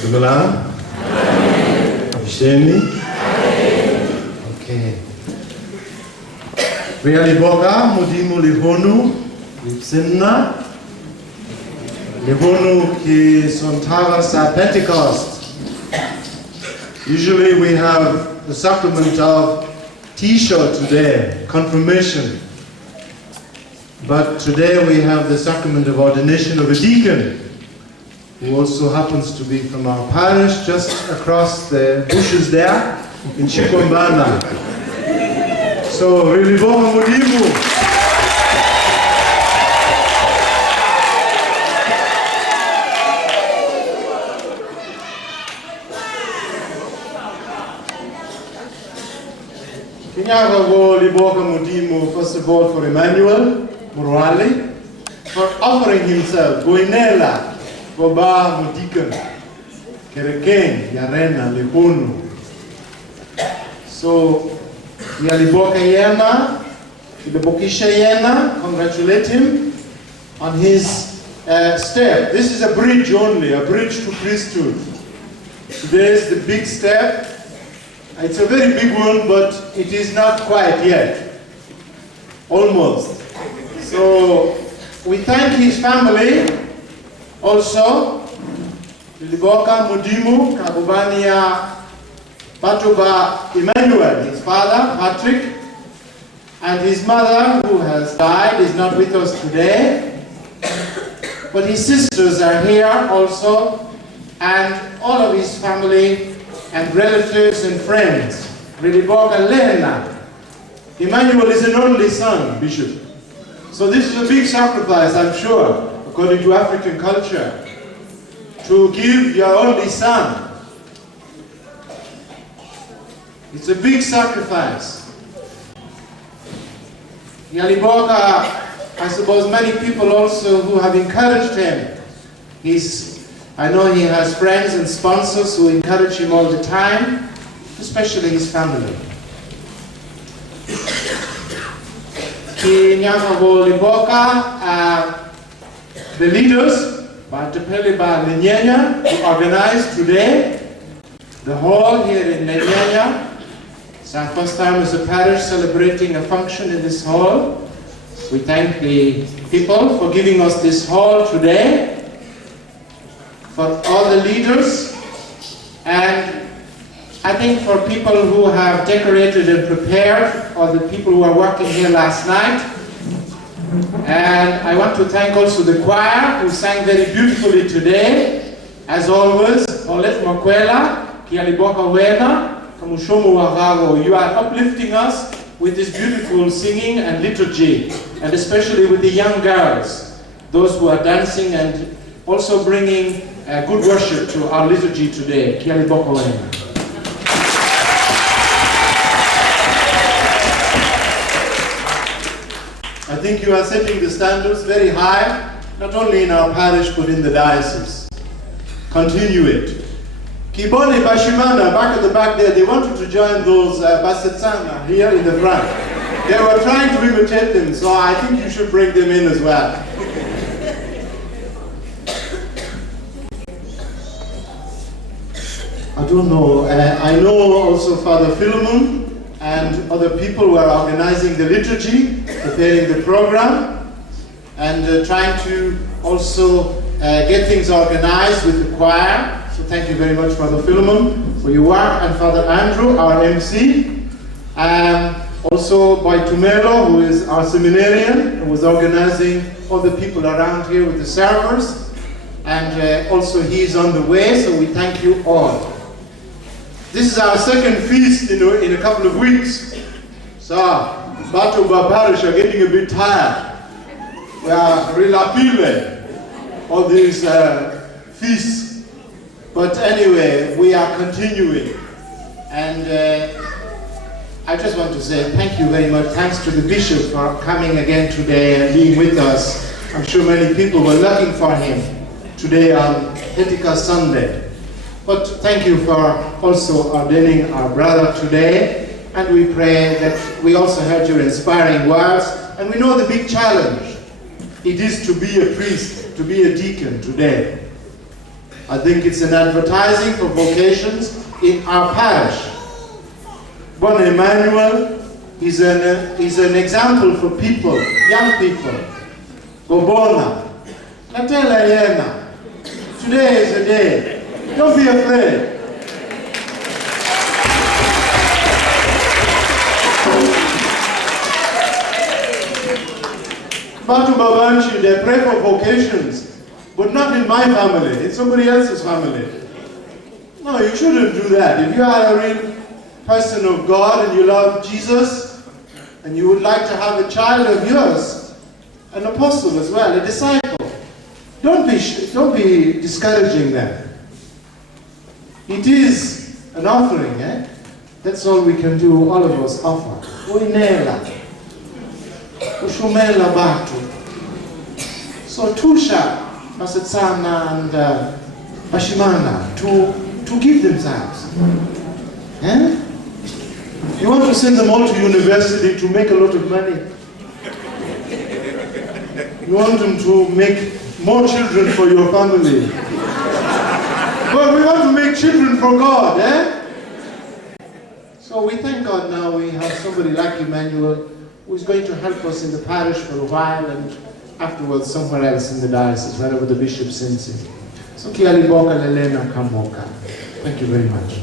Dumela? Abisheni? Okay. Rialiboga, Modimo Lihonu, Lipsinna. Lihonu ki Sontara sa Pentecost. Usually we have the sacrament of T-shirt today, confirmation. But today we have the sacrament of ordination of a deacon, who also happens to be from our parish, just across the bushes there in Chikombana. So, really, Boga Modimo. Kinyaga go Liboga Modimo, first of all, for Emmanuel Murwali, for offering himself, Goinela, Goba Modikan, Kereken, Yarena, Lihonu. So, Yaliboka Yena, Ilibokisha Yena, congratulate him on his step. This is a bridge only, a bridge to priesthood. Today is the big step. It's a very big one, but it is not quite yet. Almost. So, we thank his family also. Liboka Modimo, Kabubania Patuba Emmanuel, his father, Patrick, and his mother, who has died, is not with us today. But his sisters are here also, and all of his family and relatives and friends. Liboka Lena. Emmanuel is an only son, Bishop. So this is a big sacrifice, I'm sure, according to African culture, to give your only son. It's a big sacrifice. Yaliboka, I suppose many people also who have encouraged him. I know he has friends and sponsors who encourage him all the time, especially his family. The leaders, who organized today the hall here in Lenyanya. It's our first time as a parish celebrating a function in this hall. We thank the people for giving us this hall today, for all the leaders, and I think for people who have decorated and prepared, or the people who are working here last night. And I want to thank also the choir who sang very beautifully today. As always, Olet Makwela, Kialiboka Wena, Kamushomu Wagago, you are uplifting us with this beautiful singing and liturgy, and especially with the young girls, those who are dancing and also bringing good worship to our liturgy today. Kialiboka Wena. I think you are setting the standards very high, not only in our parish, but in the diocese. Continue it. Kiboni Bashimana, back at the back there, they wanted to join those Basetsana here in the front. They were trying to imitate them, so I think you should bring them in as well. I don't know. I know also Father Philemon and other people who are organizing the liturgy, preparing the program, and trying to also get things organized with the choir. So thank you very much, Father Philemon, for your work, and Father Andrew, our MC. Also by Tumelo, who is our seminarian, who was organizing all the people around here with the servers. And also he is on the way, so we thank you all. This is our second feast in a couple of weeks. So, Batuba Parish are getting a bit tired. We are relapile, all these feasts. But anyway, we are continuing. And I just want to say thank you very much. Thanks to the Bishop for coming again today and being with us. I'm sure many people were looking for him today on Pentecost Sunday. But thank you for also ordaining our brother today, and we pray that we also heard your inspiring words, and we know the big challenge it is to be a priest, to be a deacon today. I think it's an advertising for vocations in our parish. Bon Emmanuel is an example for people, young people. Gobona, Natela Yena. Today is a day. Don't be afraid. Batu Babanchi, they pray for vocations, but not in my family, it's somebody else's family. No, you shouldn't do that. If you are a real person of God and you love Jesus, and you would like to have a child of yours, an apostle as well, a disciple, don't be discouraging them. It is an offering, eh? That's all we can do, all of us offer. Uinela. Ushumela batu. So Tusha, Masatsana and Bashimana to give themselves. Eh? You want to send them all to university to make a lot of money. You want them to make more children for your family. But we want to make children for God, eh? So we thank God now we have somebody like Emmanuel who is going to help us in the parish for a while and afterwards somewhere else in the diocese, wherever the bishop sends him. So Kiali Boka Lelena Kamoka. Thank you very much.